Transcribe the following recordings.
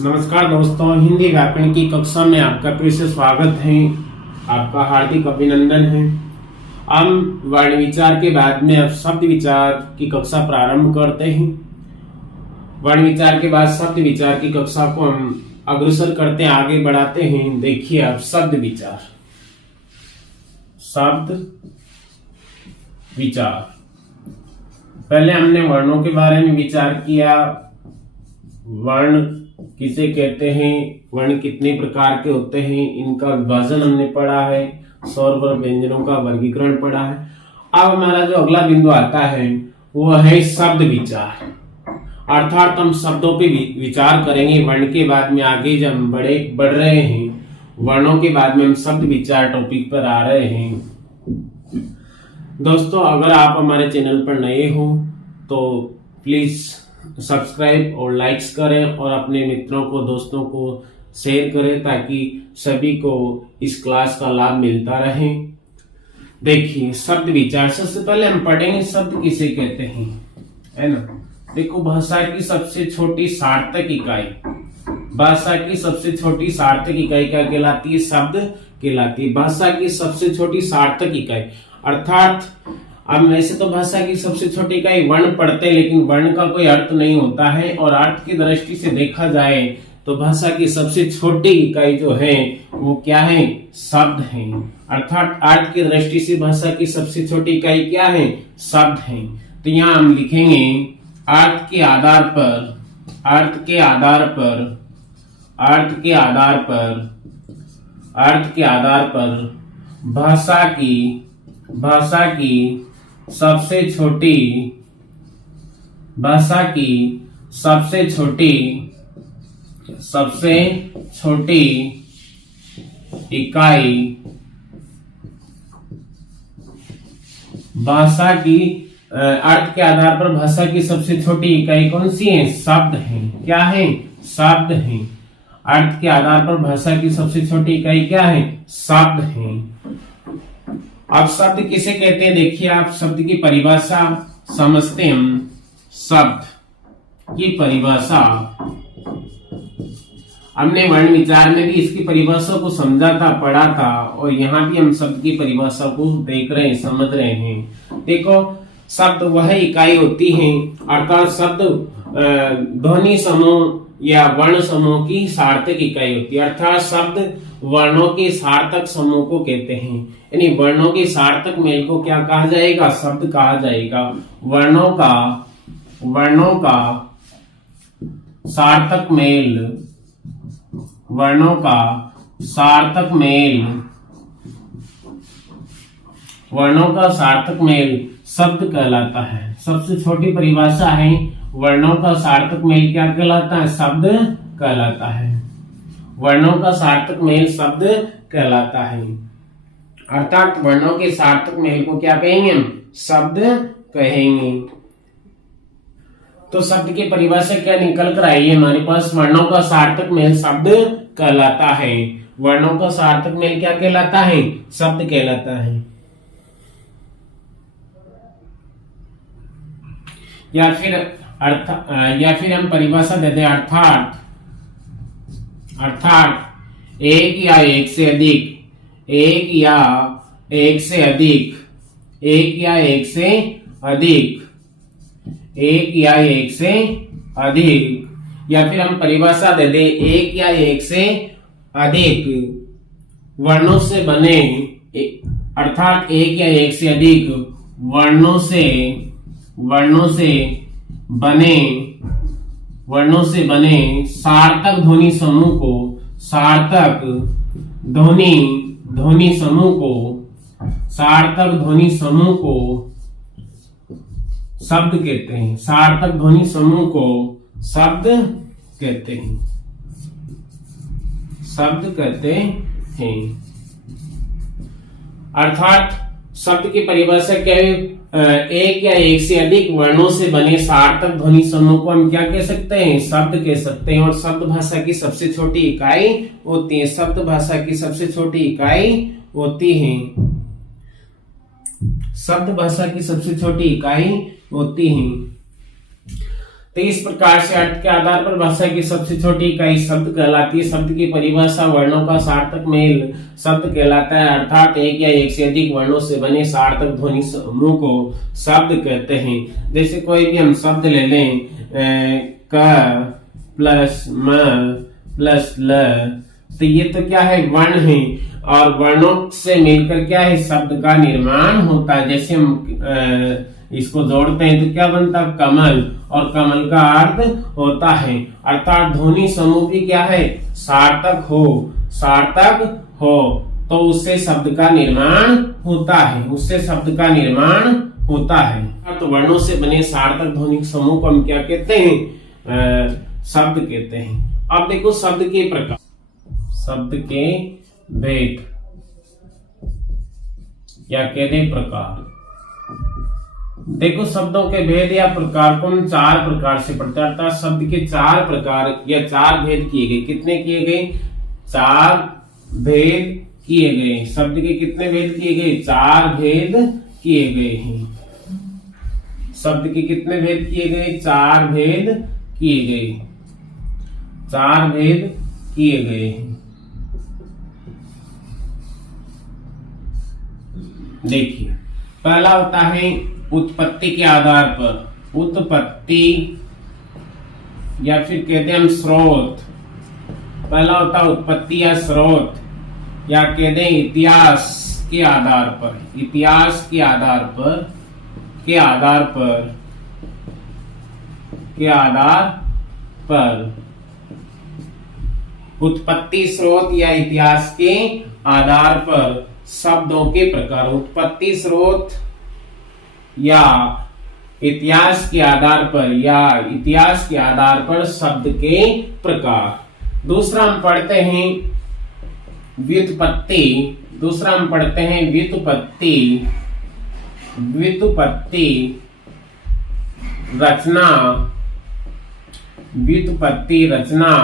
नमस्कार दोस्तों, हिंदी व्याकरण की कक्षा में आपका फिर से स्वागत है। आपका हार्दिक अभिनंदन है। हम वर्ण विचार के बाद में अब शब्द विचार की कक्षा प्रारंभ करते हैं। वर्ण विचार के बाद शब्द विचार की कक्षा को हम अग्रसर करते आगे बढ़ाते हैं। देखिए अब शब्द विचार। शब्द विचार, पहले हमने वर्णों के बारे में विचार किया। वर्ण किसे कहते हैं, वर्ण कितने प्रकार के होते हैं, इनका विभाजन हमने पढ़ा है, स्वर व व्यंजनों का वर्गीकरण पढ़ा है। अब हमारा जो अगला बिंदु आता है वो है शब्द विचार, अर्थात हम शब्दों पे विचार करेंगे। वर्ण के बाद में आगे जब हम बढ़ रहे हैं, वर्णों के बाद में हम शब्द विचार टॉपिक पर आ रहे हैं। दोस्तों, अगर आप हमारे चैनल पर नए हो तो प्लीज सब्सक्राइब और लाइक्स करें और अपने मित्रों को, दोस्तों को शेयर करें ताकि सभी को इस क्लास का लाभ मिलता रहे। देखिए शब्द विचार, सबसे पहले हम पढ़ेंगे शब्द किसे कहते हैं, है ना। देखो, भाषा की सबसे छोटी सार्थक इकाई, भाषा की सबसे छोटी सार्थक इकाई क्या कहलाती है? शब्द कहलाती है। भाषा की सबसे छोटी सार्थक इकाई अर्थात अब वैसे तो भाषा की सबसे छोटी इकाई वर्ण पढ़ते हैं, लेकिन वर्ण का कोई अर्थ नहीं होता है और अर्थ की दृष्टि से देखा जाए तो भाषा की सबसे छोटी इकाई जो है वो क्या है? शब्द है। अर्थात अर्थ की दृष्टि से भाषा की सबसे छोटी इकाई क्या है? शब्द है। तो यहाँ हम लिखेंगे अर्थ के आधार पर, अर्थ के आधार पर, अर्थ के आधार पर, अर्थ के आधार पर भाषा की सबसे छोटी, भाषा की सबसे छोटी, सबसे छोटी इकाई, भाषा की अर्थ के आधार पर भाषा की सबसे छोटी इकाई कौन सी है? शब्द है। क्या है? शब्द है। अर्थ के आधार पर भाषा की सबसे छोटी इकाई क्या है? शब्द है। अब शब्द किसे कहते हैं? देखिए, आप शब्द की परिभाषा समझते हैं। हम शब्द की परिभाषा, हमने वर्ण विचार में भी इसकी परिभाषा को समझा था, पढ़ा था, और यहाँ भी हम शब्द की परिभाषा को देख रहे हैं, समझ रहे हैं। देखो, शब्द वह इकाई होती है, अर्थात शब्द ध्वनि समूह या वर्ण समूह की सार्थक इकाई होती है। अर्थात शब्द वर्णों के सार्थक समूह को कहते हैं। यानी वर्णों के सार्थक मेल को क्या कहा जाएगा? शब्द कहा जाएगा। वर्णों का सार्थक मेल, वर्णों का सार्थक मेल, वर्णों का सार्थक मेल शब्द कहलाता है। सबसे छोटी परिभाषा है, वर्णों का सार्थक मेल क्या कहलाता है? शब्द कहलाता है। वर्णों का सार्थक मेल शब्द कहलाता है। अर्थात वर्णों के सार्थक मेल को क्या कहेंगे? शब्द कहेंगे। तो शब्द की परिभाषा क्या निकल कर आई है हमारे पास? वर्णों का सार्थक मेल शब्द कहलाता है। वर्णों का सार्थक मेल क्या कहलाता है? शब्द कहलाता है। या फिर हम परिभाषा देते हैं, अर्थात एक या एक से अधिक, एक या एक से अधिक, एक या एक से अधिक, एक या एक से अधिक, या फिर हम परिभाषा दे दे एक या एक से अधिक वर्णों से बने, अर्थात एक या एक से अधिक वर्णों से बने सार्थक ध्वनि समूह को, सार्थक ध्वनि समूह को, सार्थक ध्वनि समूह को शब्द कहते हैं। सार्थक ध्वनि समूह को शब्द कहते हैं, शब्द कहते हैं। अर्थात शब्द की परिभाषा क्या है? एक या एक से अधिक वर्णों से बने सार्थक ध्वनि समूह को हम क्या कह सकते हैं? शब्द कह सकते हैं। और शब्द भाषा की सबसे छोटी इकाई होती है। शब्द भाषा की सबसे छोटी इकाई होती है। शब्द भाषा की सबसे छोटी इकाई होती है। तो इस प्रकार से अर्थ के आधार पर भाषा की सबसे छोटी इकाई शब्द कहलाती है। शब्द की परिभाषा वर्णों का सार्थक मेल शब्द कहलाता है, अर्थात एक या एक से अधिक वर्णों से बने सार्थक ध्वनि समूह को शब्द कहते हैं। जैसे कोई भी हम शब्द ले लें, क प्लस म प्लस ल, तो ये तो क्या है, वर्ण है, और वर्णों से मिलकर क्या है, शब्द का निर्माण होता है। जैसे हम इसको जोड़ते हैं तो क्या बनता है, कमल, और कमल का अर्थ होता है, अर्थात ध्वनि समूह भी क्या है, सार्थक हो तो उससे शब्द का निर्माण होता है, तो वर्णों से बने सार्थक ध्वनिक समूह को हम क्या कहते हैं, शब्द कहते हैं। अब देखो शब्द के प्रकार, शब्द के भेद या कहते हैं प्रकार। देखो शब्दों के भेद या प्रकार को हम 4 प्रकार से पढ़ते हैं, अर्थात शब्द के 4 प्रकार या 4 भेद किए गए। कितने किए गए, 4 भेद किए गए। शब्द के कितने भेद किए गए, 4 भेद किए गए हैं। शब्द के कितने भेद किए गए, 4 भेद किए गए, 4 भेद किए गए हैं। देखिए पहला होता है उत्पत्ति के आधार पर, उत्पत्ति या फिर कहते हैं हम स्रोत। पहला होता है उत्पत्ति या स्रोत, या कहते हैं इतिहास के आधार पर, इतिहास के आधार पर, के आधार पर, के आधार पर। उत्पत्ति स्रोत या इतिहास के आधार पर शब्दों के प्रकार। उत्पत्ति स्रोत या इतिहास के आधार पर, या इतिहास के आधार पर शब्द के प्रकार। दूसरा हम पढ़ते हैं व्युत्पत्ति, दूसरा हम पढ़ते हैं व्युत्पत्ति, व्युत्पत्ति रचना, व्युत्पत्ति रचना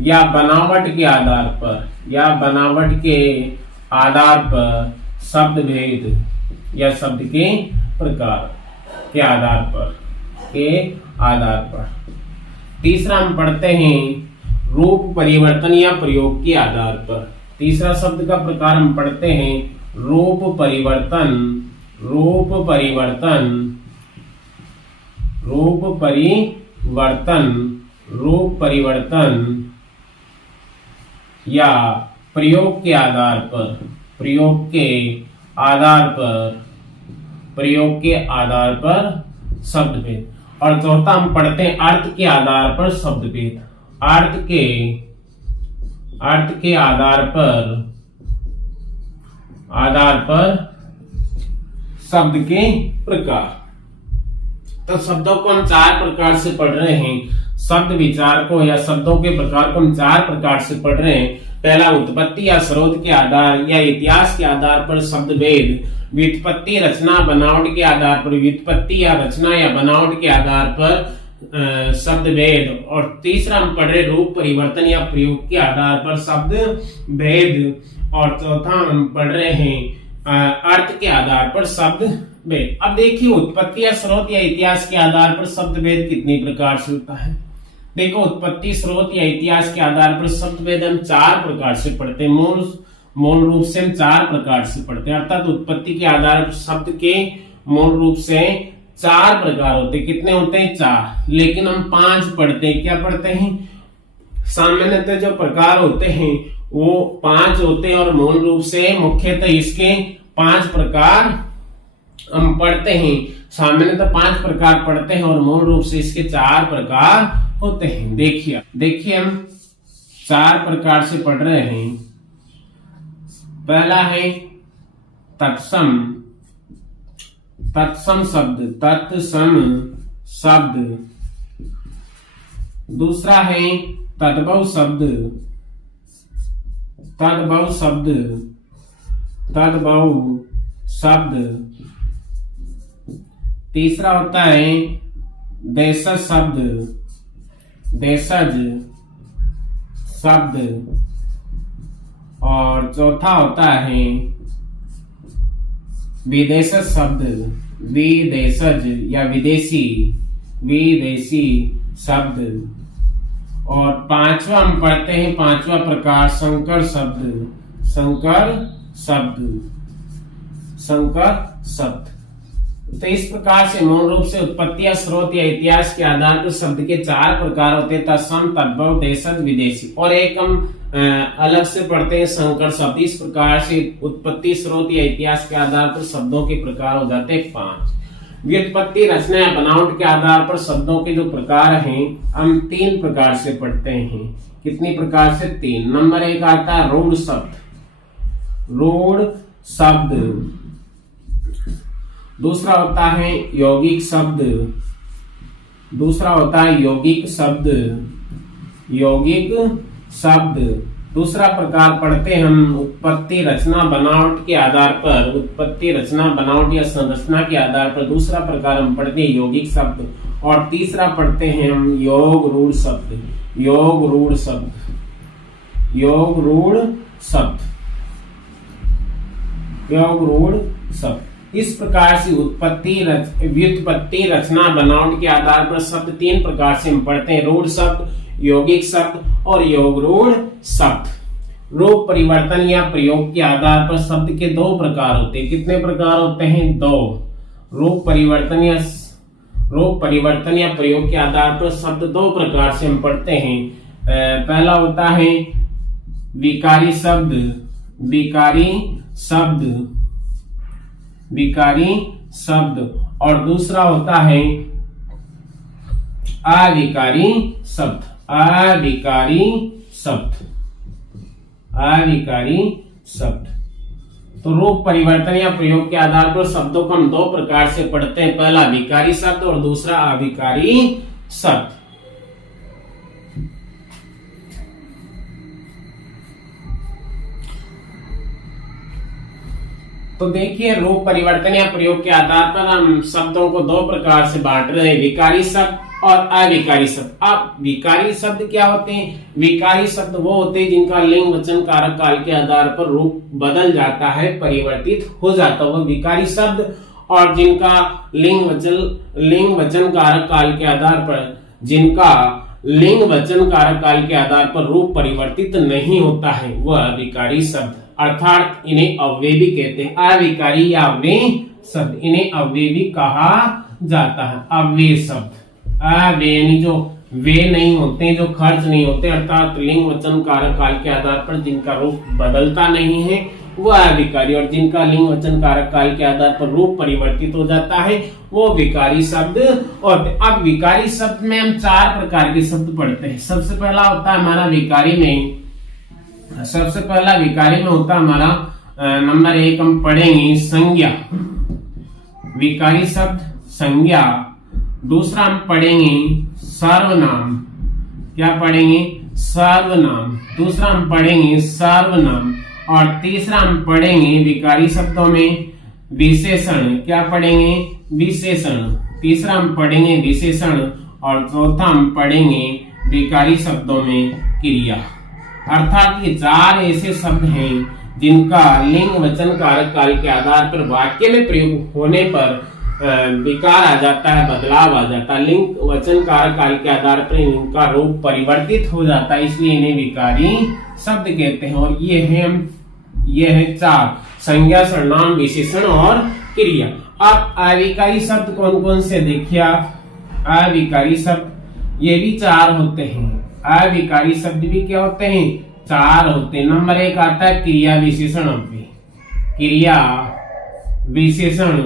या बनावट के आधार पर, या बनावट के आधार पर शब्द भेद या शब्द के प्रकार के आधार पर, के आधार पर। तीसरा हम पढ़ते हैं रूप परिवर्तन या प्रयोग के आधार पर। तीसरा शब्द का प्रकार हम पढ़ते हैं रूप परिवर्तन, रूप परिवर्तन, रूप परिवर्तन, रूप परिवर्तन या प्रयोग के आधार पर, प्रयोग के आधार पर, प्रयोग के आधार पर शब्द भेद। और चौथा हम पढ़ते हैं अर्थ के आधार पर शब्द भेद, अर्थ के आधार पर शब्द के प्रकार। तो शब्दों को हम 4 प्रकार से पढ़ रहे हैं। शब्द विचार को या शब्दों के प्रकार को हम 4 प्रकार से पढ़ रहे हैं। पहला उत्पत्ति या स्रोत के आधार या इतिहास के आधार पर शब्द भेद, व्युत्पत्ति रचना बनावट के आधार पर, व्युत्पत्ति या रचना या बनावट के आधार पर शब्द भेद। और तीसरा हम पढ़ रहे रूप परिवर्तन या प्रयोग के आधार पर शब्द भेद। और चौथा हम पढ़ रहे हैं अर्थ के आधार पर शब्द भेद। अब देखिए उत्पत्ति या स्रोत या इतिहास के आधार पर शब्द भेद कितनी प्रकार से होता है। देखो उत्पत्ति स्रोत या इतिहास के आधार पर शब्द भेद हम 4 प्रकार से पढ़ते हैं। मूल रूप से हम 4 प्रकार से पढ़ते हैं, अर्थात उत्पत्ति के आधार पर शब्द के मूल रूप से 4 प्रकार होते हैं। कितने होते हैं? 4, लेकिन हम 5 पढ़ते हैं। क्या पढ़ते हैं? सामान्यतः जो प्रकार होते हैं वो 5 होते हैं, और मूल रूप से मुख्यतः इसके 5 प्रकार हम पढ़ते हैं। सामान्यतः 5 प्रकार पढ़ते हैं और मूल रूप से इसके 4 प्रकार होते हैं। देखिए हम 4 प्रकार से पढ़ रहे हैं। पहला है तत्सम, तत्सम शब्द, तत्सम शब्द। दूसरा है तद्भव शब्द, तद्भव शब्द, तद्भव शब्द। तीसरा होता है देशज शब्द, देशज शब्द। और चौथा होता है विदेशज शब्द, विदेशज या विदेशी विदेशी शब्द। और पांचवा हम पढ़ते हैं, पांचवा प्रकार संकर शब्द। संकर शब्द, संकर शब्द। तो इस प्रकार से मूल रूप से उत्पत्ति या स्रोत या इतिहास के आधार पर शब्द के चार प्रकार होते हैं, तत्सम, तद्भव, देशज, विदेशी। और एक हम अलग से पढ़ते हैं संकर शब्द। इस प्रकार से उत्पत्ति, स्रोत या इतिहास के आधार पर शब्दों के प्रकार हो जाते हैं 5। व्युत्पत्ति, रचना या बनावट के आधार पर शब्दों के जो प्रकार हैं हम 3 प्रकार से पढ़ते हैं। कितनी प्रकार से? 3। नंबर 1 आता है रूढ़ शब्द। रूढ़ शब्द। दूसरा होता है यौगिक शब्द। दूसरा होता है यौगिक शब्द। यौगिक शब्द। दूसरा प्रकार पढ़ते हम उत्पत्ति, रचना, बनावट के आधार पर। उत्पत्ति, रचना, बनावट या संरचना के आधार पर दूसरा प्रकार हम पढ़ते हैं यौगिक शब्द। और तीसरा पढ़ते हैं हम योग रूढ़ शब्द। योग रूढ़ शब्द। योग रूढ़ शब्द। योग रूढ़ शब्द। इस प्रकार से उत्पत्ति, व्युत्पत्ति, रचना, बनावट के आधार पर शब्द 3 प्रकार से हम पढ़ते हैं, रूढ़ शब्द, यौगिक शब्द और योग रूढ़ शब्द। रूप परिवर्तन या प्रयोग के आधार पर शब्द के 2 प्रकार होते हैं। कितने प्रकार होते हैं? 2। रूप परिवर्तन या प्रयोग के आधार पर शब्द 2 प्रकार से हम पढ़ते हैं। पहला होता है विकारी शब्द। विकारी शब्द। विकारी शब्द। और दूसरा होता है अविकारी शब्द। अविकारी शब्द। अविकारी शब्द। तो रूप परिवर्तन या प्रयोग के आधार पर शब्दों को हम 2 प्रकार से पढ़ते हैं, पहला विकारी शब्द और दूसरा अविकारी शब्द। तो देखिए, रूप परिवर्तन या प्रयोग के आधार पर हम शब्दों को 2 प्रकार से बांट रहे हैं, विकारी शब्द और अविकारी शब्द। अब विकारी शब्द क्या होते हैं? विकारी शब्द वो होते हैं जिनका लिंग, वचन, कारक, काल के आधार पर रूप बदल जाता है, परिवर्तित हो जाता है, वो विकारी शब्द। और जिनका लिंग, वचन, कारक, काल के आधार पर, जिनका लिंग, वचन, कारक, काल के आधार पर रूप परिवर्तित नहीं होता है, वह अविकारी शब्द, अर्थात इन्हें अव्ययी कहते हैं। अविकारी या अव्ययी शब्द, इन्हें अव्ययी कहा जाता है। अव्यय शब्द, अव्यय यानी जो वे नहीं होते, जो खर्च नहीं होते, अर्थात लिंग, वचन, कारक, काल के आधार पर जिनका रूप बदलता नहीं है, वो अविकारी। और जिनका लिंग, वचन, कारक, काल के आधार पर रूप परिवर्तित हो जाता है, वो विकारी शब्द। और अब विकारी शब्द में हम 4 प्रकार के शब्द पढ़ते हैं। सबसे पहला होता है हमारा विकारी में, सबसे पहला विकारी में होता है हमारा नंबर 1 हम पढ़ेंगे संज्ञा। विकारी शब्द संज्ञा। दूसरा हम पढ़ेंगे सर्वनाम। क्या पढ़ेंगे? सर्वनाम। दूसरा हम पढ़ेंगे सर्वनाम। और तीसरा हम पढ़ेंगे विकारी शब्दों में विशेषण। क्या पढ़ेंगे? विशेषण। तीसरा हम पढ़ेंगे विशेषण। और चौथा हम पढ़ेंगे विकारी शब्दों में क्रिया। अर्थात ये 4 ऐसे शब्द हैं जिनका लिंग, वचन, कारक, काल के आधार पर वाक्य में प्रयोग होने पर विकार आ जाता है, बदलाव आ जाता है। लिंग, वचन, कारक, काल के आधार पर इनका रूप परिवर्तित हो जाता है, इसलिए इन्हें विकारी शब्द कहते हैं। और ये है 4, संज्ञा, सर्वनाम, विशेषण और क्रिया। अब अविकारी शब्द कौन कौन से देखिए आप। अविकारी शब्द ये भी 4 होते हैं। अविकारी शब्द भी क्या होते हैं? 4 होते हैं। नंबर 1 आता है क्रिया विशेषण अव्यय। क्रिया विशेषण,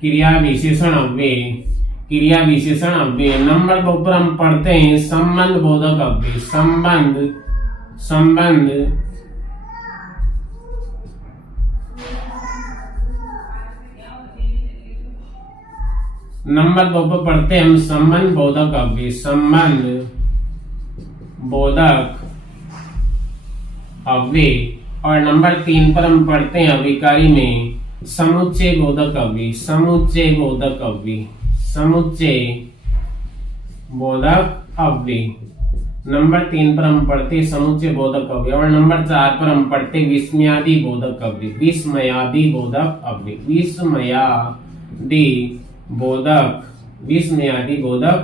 क्रिया विशेषण अव्यय, क्रिया विशेषण अव्यय। नंबर 2 पर हम पढ़ते हैं संबंध बोधक अव्यय। संबंध नंबर 2 पर पढ़ते हैं हम संबंध बोधक अव्यय। संबंध बोधक अव्यय। और नंबर 3 पर हम पढ़ते हैं अविकारी में समुच्चय बोधक अव्यय। समुच्चय बोधक अव्यय। समुच्चय बोधक अव्यय। नंबर 3 पर हम पढ़ते समुच्चय बोधक अव्यय। और नंबर 4 पर हम पढ़ते विस्मयादि बोधक अव्यय। विस्मयादि बोधक अव्यय। विस्मयादि बोधक विस्मयादि बोधक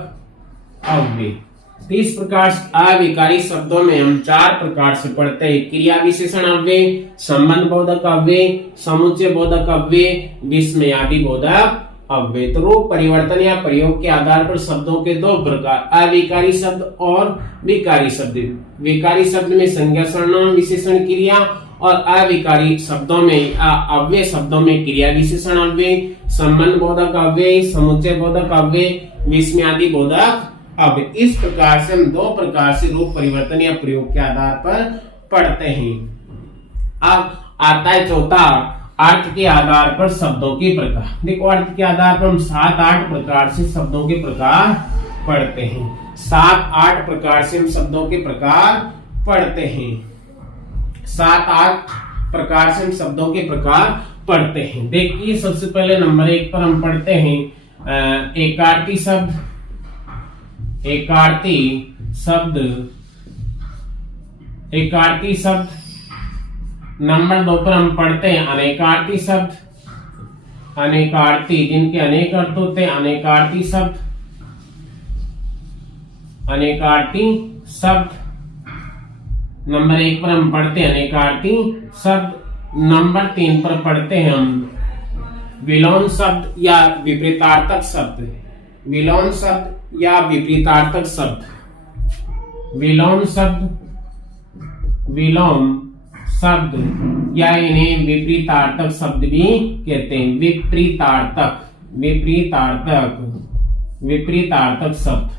अव्यय। तो इस प्रकार अविकारी शब्दों में हम 4 प्रकार से पढ़ते हैं। क्रिया विशेषण अव्यय, संबंध बोधक अव्यय, समुच्चय बोधक अव्यय, विस्मयादि बोधक अव्यय। तो रूप परिवर्तन या प्रयोग के आधार पर शब्दों के 2 प्रकार, अविकारी शब्द और विकारी शब्द। विकारी शब्द में संज्ञा सर्वनाम विशेषण क्रिया और अविकारी शब्दों में अव्यय शब्दों में क्रिया विशेषण अव्यय, संबंध बोधक अव्यय, समुच्चय बोधक अव्यय, विस्मयादि बोधक अव्यय। इस प्रकार से हम 2 प्रकार से रूप परिवर्तन या प्रयोग के आधार पर पढ़ते हैं। अब आता है चौथा, अर्थ के आधार पर शब्दों के प्रकार। देखो अर्थ के आधार पर हम 7-8 प्रकार से शब्दों के प्रकार पढ़ते हैं। 7-8 प्रकार से हम शब्दों के प्रकार पढ़ते हैं। 7-8 प्रकार से हम शब्दों के प्रकार पढ़ते हैं। देखिए सबसे पहले नंबर 1 पर हम पढ़ते हैं एकार्थी शब्द। एकार्थी शब्द, एकार्थी शब्द। नंबर 2 पर हम पढ़ते हैं अनेकार्थी शब्द। अनेकार्थी, जिनके अनेक अर्थ होते हैं, अनेकार्थी शब्द। अनेकार्थी शब्द नंबर 1 पर हम पढ़ते हैं अनेकार्थी शब्द। नंबर 3 पर पढ़ते हैं हम विलोम शब्द या विपरीतार्थक शब्द। विलोम शब्द या विपरीतार्थक शब्द। विलोम शब्द, विलोम शब्द या इन्हें विपरीतार्थक शब्द भी कहते हैं। विपरीतार्थक, विपरीतार्थक, विपरीतार्थक शब्द।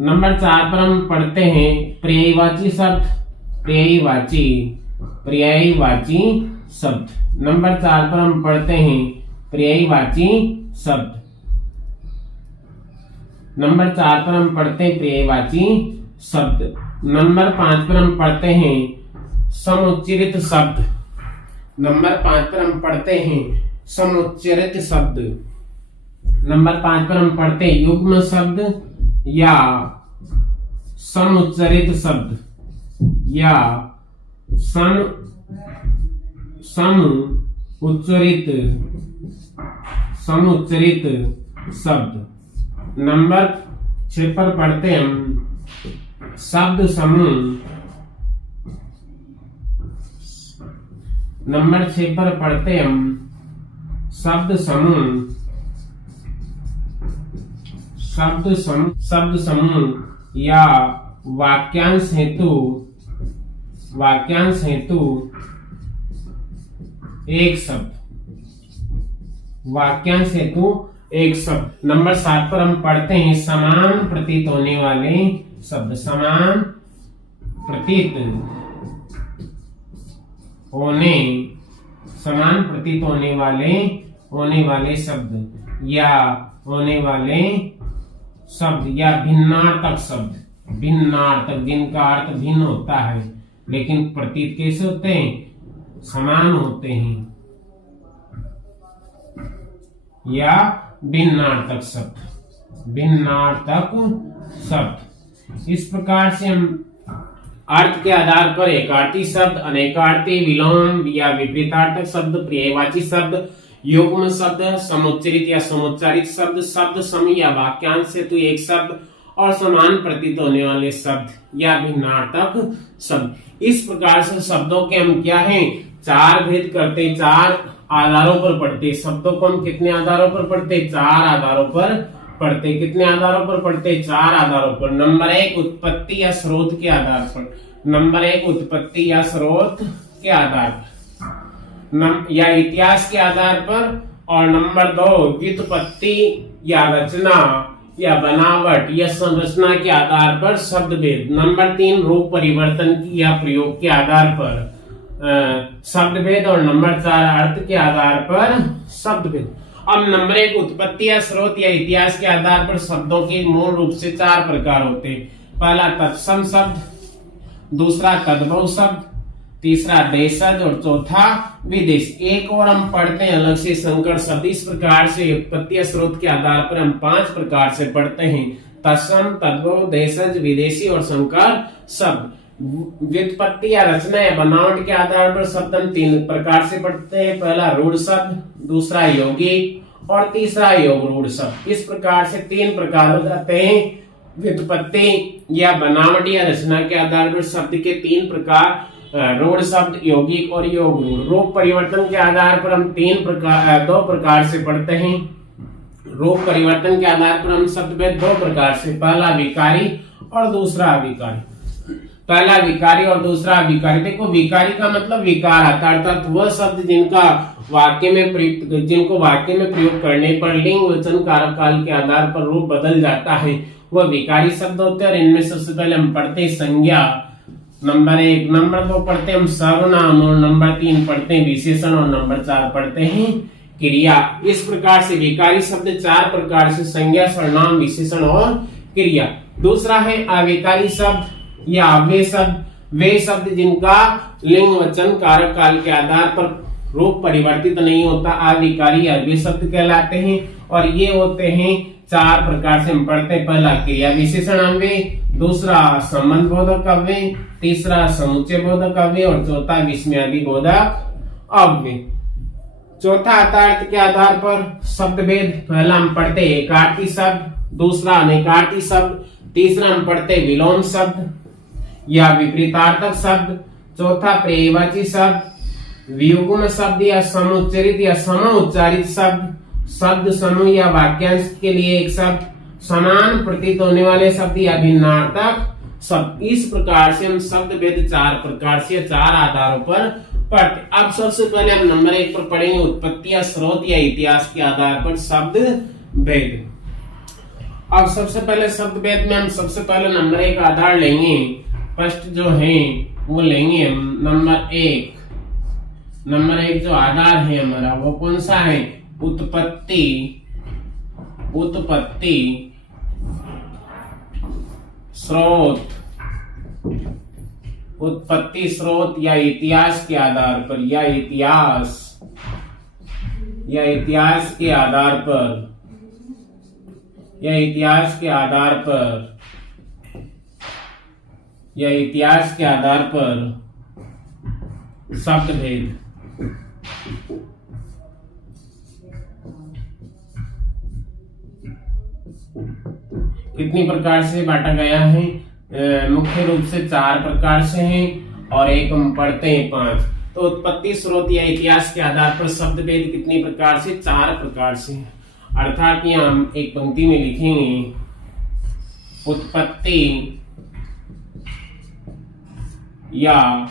नंबर 4 पर हम पढ़ते हैं पर्यायवाची शब्द। पर्यायवाची, पर्यायवाची शब्द। नंबर 4 पर हम पढ़ते हैं पर्यायवाची शब्द। नंबर 4 पर हम पढ़ते हैं पर्यायवाची शब्द। नंबर 5 पर हम पढ़ते हैं समुच्चरित शब्द। नंबर 5 पर हम पढ़ते हैं समुच्चरित शब्द। नंबर 5 पर हम पढ़ते हैं युग्म शब्द या समुच्चरित शब्द या समुच्चरित, समुच्चरित शब्द। नंबर 6 पर पढ़ते हैं हम शब्द समूह। नंबर 6 पर पढ़ते हम शब्द समूह। शब्द समूह या वाक्यांश हेतु, वाक्यांश हेतु एक शब्द। वाक्यांश हेतु एक शब्द। नंबर 7 पर हम पढ़ते हैं समान प्रतीत होने वाले शब्द। समान प्रतीत होने, समान प्रतीत होने वाले शब्द या होने वाले शब्द या भिन्नार्थक शब्द। भिन्नार्थक, जिनका अर्थ भिन्न होता है लेकिन प्रतीत कैसे होते हैं? समान होते हैं। या भिन्नार्थक शब्द, भिन्नार्थक शब्द। इस प्रकार से हम अर्थ के आधार पर एकार्थी शब्द, अनेकार्थी, विलोम या विपरीतार्थक शब्द, पर्यायवाची शब्द, युग्म शब्द, समुच्चरित या समुच्चारित शब्द, शब्द समूह या वाक्यांश हेतु एक शब्द और समान प्रतीत होने वाले शब्द या भिन्नार्थक शब्द। इस प्रकार से शब्दों के हम क्या हैं? 4 भेद करते, 4 आधारों पर पढ़ते। शब्दों को हम कितने आधारों पर पढ़ते? 4 आधारों पर पढ़ते। कितने आधारों पर पढ़ते? 4 आधारों पर। नंबर 1 उत्पत्ति या स्रोत के आधार पर। नंबर 1 उत्पत्ति या स्रोत के आधार पर या इतिहास के आधार पर। और नंबर 2 व्युत्पत्ति या रचना या बनावट या संरचना के आधार पर शब्द भेद। नंबर 3 रूप परिवर्तन या प्रयोग के आधार पर शब्द भेद। और नंबर 4 अर्थ के आधार पर शब्द भेद। अब नंबर 1 उत्पत्ति या स्रोत या इतिहास के आधार पर शब्दों के मूल रूप से 4 प्रकार होते हैं। पहला तत्सम शब्द, दूसरा तद्भव शब्द, तीसरा देशज और चौथा विदेश। एक और हम पढ़ते हैं अलग से संकर शब्द। इस प्रकार से उत्पत्ति या स्रोत के आधार पर हम 5 प्रकार से पढ़ते हैं: तत्सम, तद्भव, देशज, विदेशी और संकर शब्द। व्युत्पत्ति या रचना या बनावट के आधार पर शब्द हम तीन प्रकार से पढ़ते हैं। पहला रूढ़ शब्द, दूसरा यौगिक और तीसरा योग रूढ़ शब्द। इस प्रकार से तीन प्रकार हो जाते हैं। व्युत्पत्ति या बनावट या रचना के आधार पर शब्द के तीन प्रकार, रूढ़ शब्द, यौगिक और योग रूढ़। रूप परिवर्तन के आधार पर हम दो प्रकार से पढ़ते हैं। रूप परिवर्तन के आधार पर हम शब्द भेद दो प्रकार से, पहला विकारी और दूसरा अविकारी। पहला विकारी और दूसरा अविकारी। देखो, विकारी का मतलब विकार आता है, अर्थात वह शब्द जिनको वाक्य में प्रयोग करने पर लिंग वचन कारक काल के आधार पर रूप बदल जाता है, वह विकारी शब्द होते हैं। और इनमें सबसे पहले हम पढ़ते हैं संज्ञा, नंबर 1, नंबर 2 पढ़ते हैं हम सर्वनाम, और नंबर 3 पढ़ते हैं विशेषण, और नंबर 4 पढ़ते हैं क्रिया। इस प्रकार से विकारी शब्द चार प्रकार से, संज्ञा, सर्वनाम, विशेषण और क्रिया। दूसरा है अविकारी शब्द या वे शब्द जिनका लिंग वचन कारक काल के आधार पर रूप परिवर्तित नहीं होता, अविकारी वे शब्द कहलाते हैं। और ये होते हैं चार प्रकार से हम पढ़ते हैं। पहला क्रिया विशेषण अव्यय, दूसरा संबंध बोधक अव्यय, तीसरा समुच्चय बोधक अव्यय और चौथा विस्मयादि बोधक अव्यय। चौथा अर्थार्थ के आधार पर शब्द भेद, पहला हम पढ़ते हैं एकार्थी शब्द, दूसरा अनेकार्थी शब्द, तीसरा हम पढ़ते हैं विलोम शब्द या विपरीतार्थक शब्द, चौथा पर्यायवाची शब्द, वियुग्म शब्द या समुच्चरित या समउच्चारित शब्द, शब्द समूह या वाक्यांश के लिए एक शब्द, समान प्रतीत होने वाले शब्द या भिन्नार्थक शब्द। इस प्रकार से हम शब्द भेद चार प्रकार से, चार आधारों पर पढ़ते। अब सबसे पहले हम नंबर 1 पर पढ़ेंगे उत्पत्ति या स्रोत या इतिहास के आधार पर शब्द भेद। अब सबसे पहले शब्द भेद में हम सबसे पहले नंबर 1 आधार लेंगे। फर्स्ट जो है वो लेंगे हम नंबर 1। नंबर 1 जो आधार है हमारा वो कौन सा है? उत्पत्ति, स्रोत, उत्पत्ति, स्रोत या इतिहास के आधार पर, या इतिहास के आधार पर, या इतिहास के आधार पर, या इतिहास के आधार पर शब्द भेद। कितनी प्रकार से बांटा गया है? मुख्य रूप से 4 प्रकार से हैं और एक हम पढ़ते हैं 5। तो उत्पत्ति, स्रोत या इतिहास के आधार पर शब्द भेद कितनी प्रकार से? 4 प्रकार से। अर्थात यहाँ हम एक पंक्ति में लिखेंगे उत्पत्ति या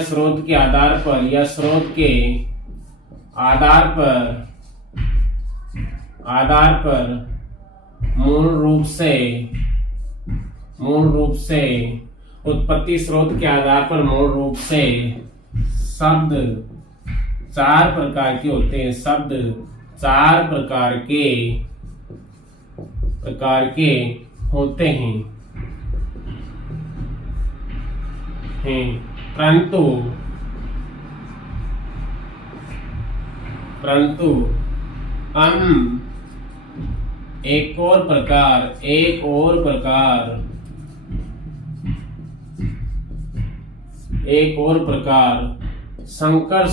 स्रोत के आधार पर, या स्रोत के आधार पर मूल रूप से उत्पत्ति, स्रोत के आधार पर मूल रूप से शब्द 4 प्रकार के होते हैं। शब्द 4 प्रकार के होते हैं। परंतु हम एक और प्रकार संकर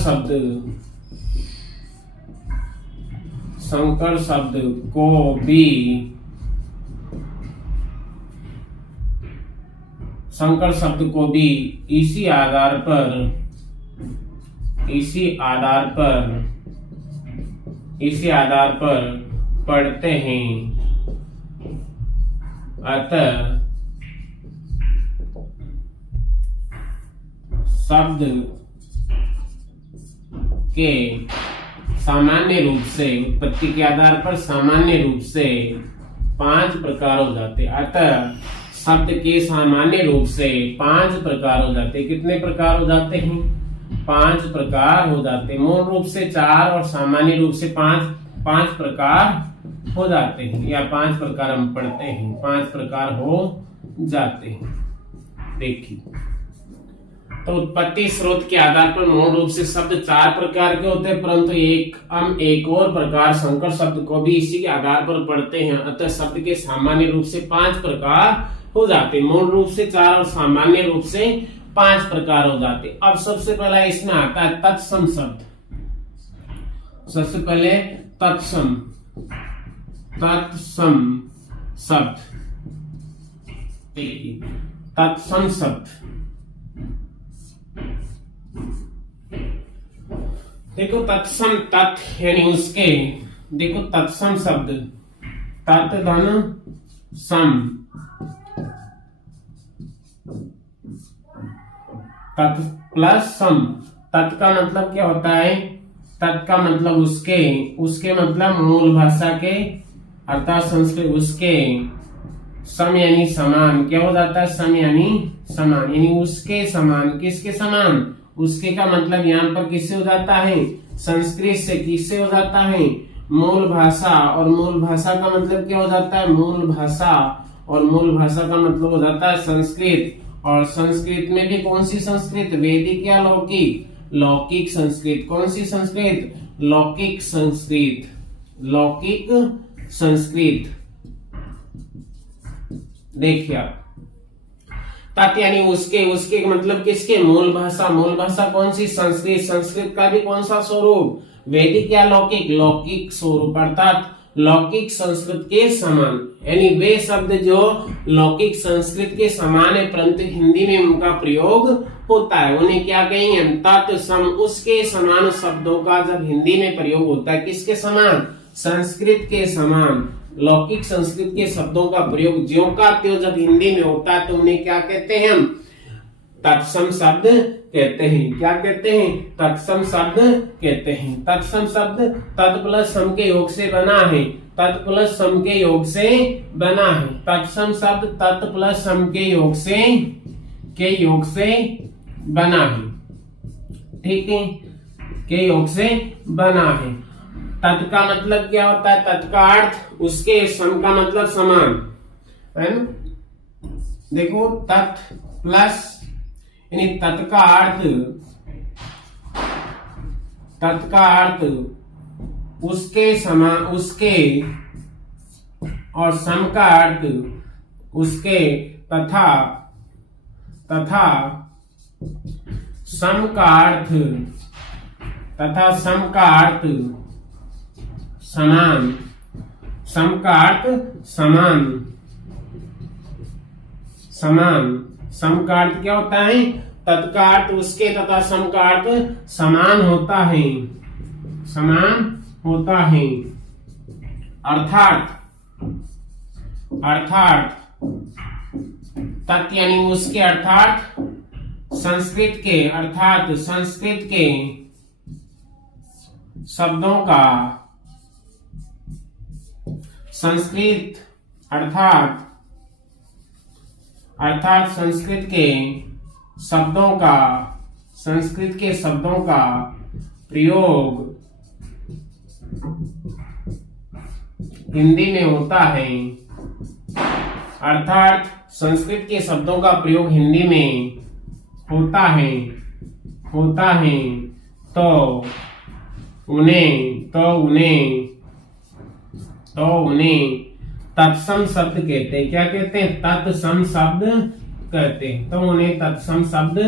शब्द को भी इसी आधार पर पढ़ते हैं। अतः शब्द के सामान्य रूप से, उत्पत्ति के आधार पर सामान्य रूप से 5 प्रकार हो जाते। अतः शब्द के सामान्य रूप से 5 प्रकार हो जाते। कितने प्रकार हो जाते हैं? 5 प्रकार हो जाते। मूल रूप से 4 और सामान्य रूप से 5 प्रकार हो जाते हैं, या 5 प्रकार हम पढ़ते हैं, 5 प्रकार हो जाते हैं। देखिए, तो उत्पत्ति स्रोत के आधार पर मूल रूप से शब्द 4 प्रकार के होते हैं, परंतु हम एक और प्रकार संकर शब्द को भी इसी के आधार पर पढ़ते हैं। अतः शब्द के सामान्य रूप से 5 प्रकार हो जाते, मूल रूप से 4 और सामान्य रूप से 5 प्रकार हो जाते। अब सबसे पहला इसमें आता है तत्सम शब्द। सबसे पहले तत्सम शब्द, देखिए तत्सम शब्द, देखो तत्सम, तत् यानी उसके, देखो तत्सम शब्द, तत् धन सम, तत् प्लस सम। तत् का मतलब क्या होता है? तत् का मतलब उसके मतलब मूल भाषा के अर्थात संस्कृत, उसके, सम यानी समान, क्या हो जाता है? सम यानी समान, यानी उसके समान। किसके समान? उसके का मतलब यहाँ पर किससे हो जाता है? संस्कृत से। किससे हो जाता है? मूल भाषा। और मूल भाषा का मतलब क्या हो जाता है? मूल भाषा। और मूल भाषा का मतलब हो जाता है संस्कृत। और संस्कृत में भी कौन सी संस्कृत? वैदिक या लौकिक? लौकिक संस्कृत। कौन सी संस्कृत? लौकिक संस्कृत। लौकिक संस्कृत। देखिए आप, तत् यानी उसके मतलब किसके? मूल भाषा। मूल भाषा कौन सी? संस्कृत। संस्कृत का भी कौन सा स्वरूप? वैदिक या लौकिक? लौकिक स्वरूप, अर्थात लौकिक संस्कृत के समान। यानी वे शब्द जो लौकिक संस्कृत के समान है परंतु हिंदी में उनका प्रयोग होता है, उन्हें क्या कहेंगे? तत्सम। उसके समान शब्दों का जब हिंदी में प्रयोग होता है, किसके समान? संस्कृत के समान। लौकिक संस्कृत के शब्दों का प्रयोग ज्यों का त्यों जब हिंदी में होता है तो उन्हें क्या कहते हैं? हम तत्सम शब्द कहते हैं। क्या कहते हैं? तत्सम शब्द कहते हैं। तत्सम शब्द तत् प्लस सम के योग से बना है। तत् प्लस सम के योग से बना है। तत्सम शब्द तत् प्लस सम के योग से बना है। ठीक है, के योग से बना है। तत् का मतलब क्या होता है? तत् का अर्थ उसके, सम का मतलब समान, है ना? देखो तत् प्लस यानी तत् का अर्थ उसके समान, उसके, और सम का अर्थ उसके तथा सम का अर्थ समान। सम का अर्थ समान। सम का अर्थ क्या होता है? तत् का अर्थ उसके तथा सम का अर्थ समान होता है। समान होता है। अर्थात तत् यानी उसके, अर्थात संस्कृत के शब्दों का, संस्कृत अर्थात संस्कृत के शब्दों का प्रयोग हिंदी में होता है। अर्थात संस्कृत के शब्दों का प्रयोग हिंदी में होता है तो उन्हें तत्सम शब्द कहते हैं। क्या कहते हैं? तत्सम शब्द कहते हैं। तो उन्हें तत्सम शब्द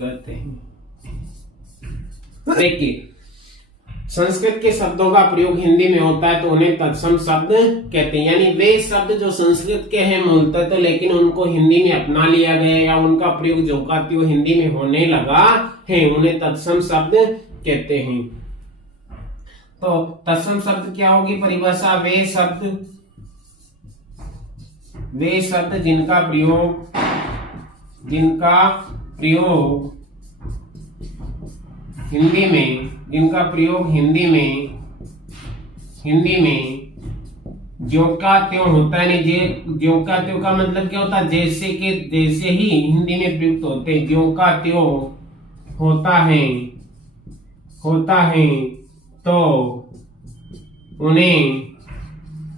कहते हैं। देखिए, संस्कृत के शब्दों का प्रयोग हिंदी में होता है तो उन्हें तत्सम शब्द कहते हैं। यानी वे शब्द जो संस्कृत के हैं मूलतः तो, लेकिन उनको हिंदी में अपना लिया गया या उनका प्रयोग जो का त्यों हिंदी में होने लगा है, उन्हें तत्सम शब्द कहते हैं। तो तत्सम शब्द क्या होगी परिभाषा? वे शब्द जिनका प्रयोग हिंदी में ज्यों का त्यों होता है। ज्यों का त्यों का मतलब क्या होता है? जैसे ही हिंदी में प्रयुक्त होते हैं, ज्यों का त्यों होता है तो उन्हें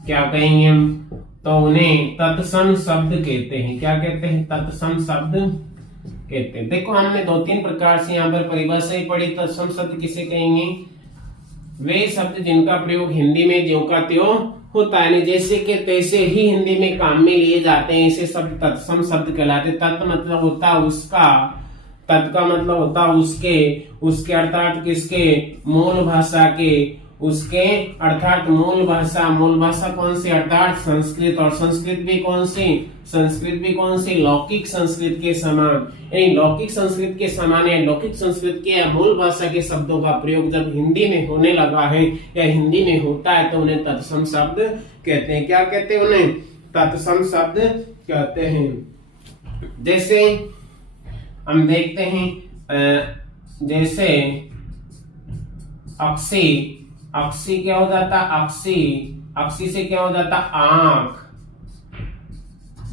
क्या कहेंगे हम? तो उन्हें तत्सम शब्द कहते हैं। क्या कहते हैं? तत्सम शब्द कहते हैं। देखो हमने 2-3 प्रकार से यहाँ पर परिभाषा ही पढ़ी। तत्सम शब्द किसे कहेंगे? वे शब्द जिनका प्रयोग हिंदी में ज्यों का त्यों होता है, जैसे कि तैसे ही हिंदी में काम में लिए जाते हैं, ऐसे शब्द तत्सम शब्द कहलाते। तत् मतलब होता है उसका, तत् का मतलब होता है उसके अर्थात किसके? मूल भाषा के, उसके अर्थात मूल भाषा कौन सी? अर्थात संस्कृत। और संस्कृत भी कौन सी? लौकिक संस्कृत के समान। यानी लौकिक संस्कृत के समान है, लौकिक संस्कृत के मूल भाषा के शब्दों का प्रयोग जब हिंदी में होने लगा है या हिंदी में होता है तो उन्हें तत्सम शब्द कहते हैं। क्या कहते हैं? उन्हें तत्सम शब्द कहते हैं। जैसे हम देखते हैं, जैसे अक्सी क्या हो जाता? अक्सी से क्या हो जाता? आंख।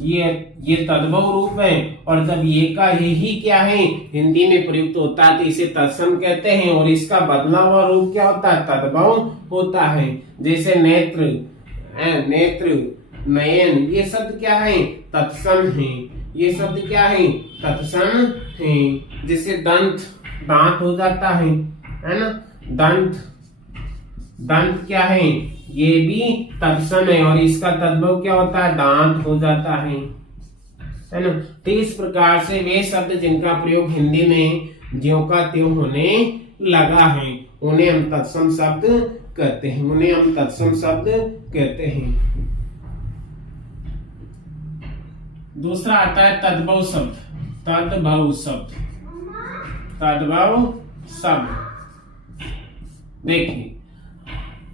ये तद्भव रूप है, और जब ये का यही क्या है हिंदी में प्रयुक्त होता है तो इसे तत्सम कहते हैं। और इसका बदला हुआ रूप क्या होता है? तद्भव होता है। जैसे नेत्र, नयन, ये शब्द क्या है? तत्सम है। ये शब्द क्या है? तत्सम है। जैसे दांत हो जाता है ना? दंत क्या है? ये भी तत्सम है, और इसका तद्भव क्या होता है? दांत हो जाता है ना? तो इस प्रकार से वे शब्द जिनका प्रयोग हिंदी में ज्यों का त्यों होने लगा है उन्हें हम तत्सम शब्द कहते हैं। दूसरा आता है तद्भव शब्द। देखिए,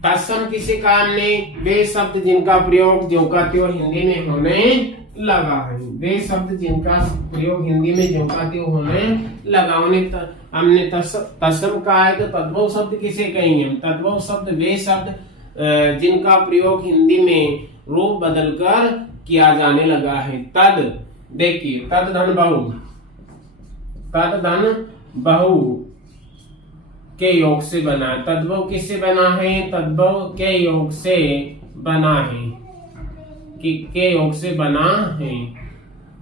तत्सम किसे कहा हमने? वे शब्द जिनका प्रयोग ज्यों का त्यों हिंदी में होने लगा है। वे शब्द जिनका प्रयोग हिंदी में ज्यों का त्यों होने लगा, उन्हें हमने तत्सम कहा है। तो तद्भव शब्द किसे कहेंगे? तद्भव शब्द वे शब्द जिनका प्रयोग हिंदी में रूप बदलकर किया जाने लगा है। देखिए, तद धन बहु के योग से बना है। तद्भव किससे बना है? तद्भव के योग से बना है, के योग से बना है।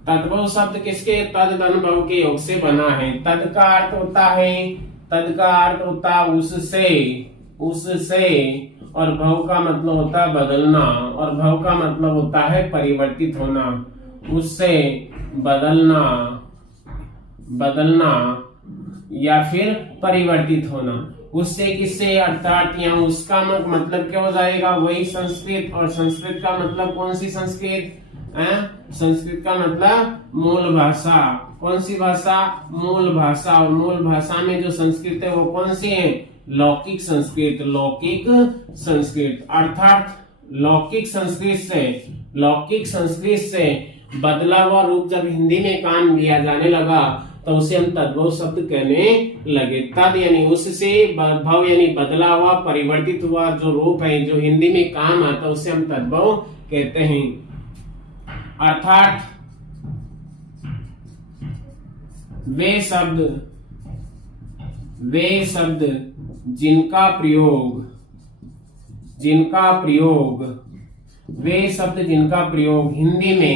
तद्भव शब्द किसके? तद धन बहु के योग से बना है। तद का अर्थ होता है उससे, और भव का मतलब होता है बदलना, और भव का मतलब होता है परिवर्तित होना। उससे बदलना या फिर परिवर्तित होना। उससे किससे? अर्थात यहाँ उसका मतलब क्या हो जाएगा? वही संस्कृत। और संस्कृत का मतलब कौन सी संस्कृत? संस्कृत का मतलब मूल भाषा। कौन सी भाषा? मूल भाषा। और मूल भाषा में जो संस्कृत है वो कौन सी है? लौकिक संस्कृत। अर्थात लौकिक संस्कृत से बदला हुआ रूप जब हिंदी में काम लिया जाने लगा तो उसे हम तद्भव शब्द कहने लगे। तद यानी उससे, भव यानी बदला हुआ, परिवर्तित हुआ जो रूप है जो हिंदी में काम आता है उसे हम तद्भव कहते हैं। अर्थात वे शब्द जिनका प्रयोग हिंदी में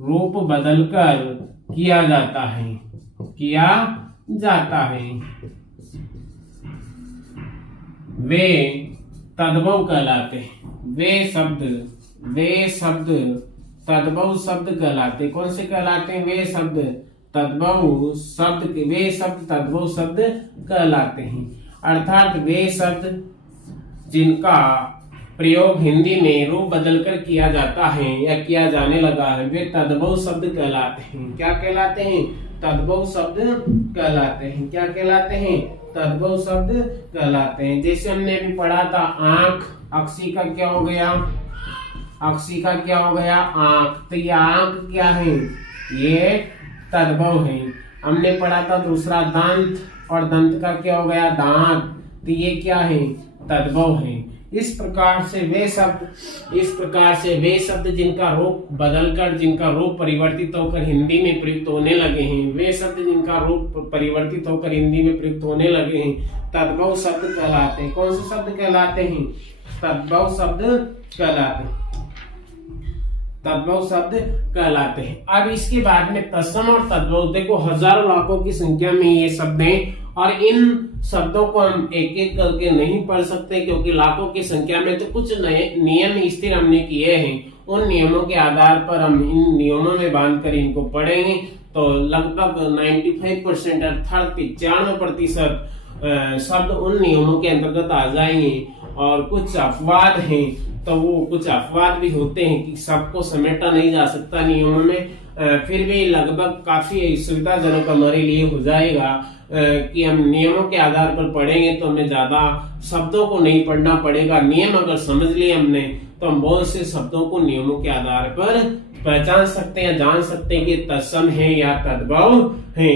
रूप बदलकर किया जाता है वे तद्भव कहलाते हैं। वे शब्द तद्भव शब्द कहलाते। कौन से कहलाते हैं? वे शब्द तद्भव शब्द कहलाते हैं। अर्थात वे शब्द जिनका प्रयोग हिंदी में रूप बदलकर किया जाता है या किया जाने लगा है वे तद्भव शब्द कहलाते हैं। क्या कहलाते हैं? तद्भव शब्द कहलाते हैं। क्या कहलाते हैं? तद्भव शब्द कहलाते हैं। जैसे हमने अभी पढ़ा था आंख, अक्सी का क्या हो गया? आंख। तो ये आंख क्या है? ये तद्भव है। हमने पढ़ा था दूसरा दांत, और दंत का क्या हो गया? दांत। तो ये क्या है? तद्भव है। इस प्रकार से वे शब्द जिनका रूप बदलकर, जिनका रूप परिवर्तित होकर हिंदी में प्रयुक्त होने लगे हैं, वे शब्द जिनका रूप परिवर्तित होकर हिंदी में प्रयुक्त होने लगे हैं, तद्भव शब्द कहलाते हैं। कौन से शब्द कहलाते हैं? तद्भव शब्द कहलाते हैं। तद्भव शब्द कहलाते हैं। अब इसके बाद में तत्सम और तद्भव, देखो हजारों लाखों की संख्या में ये शब्द हैं और इन शब्दों को हम एक एक करके नहीं पढ़ सकते क्योंकि लाखों की संख्या में। तो कुछ नए नियम स्थिर हमने किए हैं, उन नियमों के आधार पर हम इन नियमों में बांधकर इनको पढ़ेंगे। तो लगभग 95% अर्थात 95% शब्द उन नियमों के अंतर्गत आ जाएंगे। और कुछ अपवाद हैं, तो वो कुछ अपवाद भी होते हैं कि सबको समेटा नहीं जा सकता नियमों में, फिर भी लगभग काफी सुविधाजनक हमारे लिए हो जाएगा कि हम नियमों के आधार पर पढ़ेंगे तो हमें ज्यादा शब्दों को नहीं पढ़ना पड़ेगा। नियम अगर समझ लिए हमने तो हम बहुत से शब्दों को नियमों के आधार पर पहचान सकते हैं, जान सकते हैं कि तत्सम है या तद्भव है।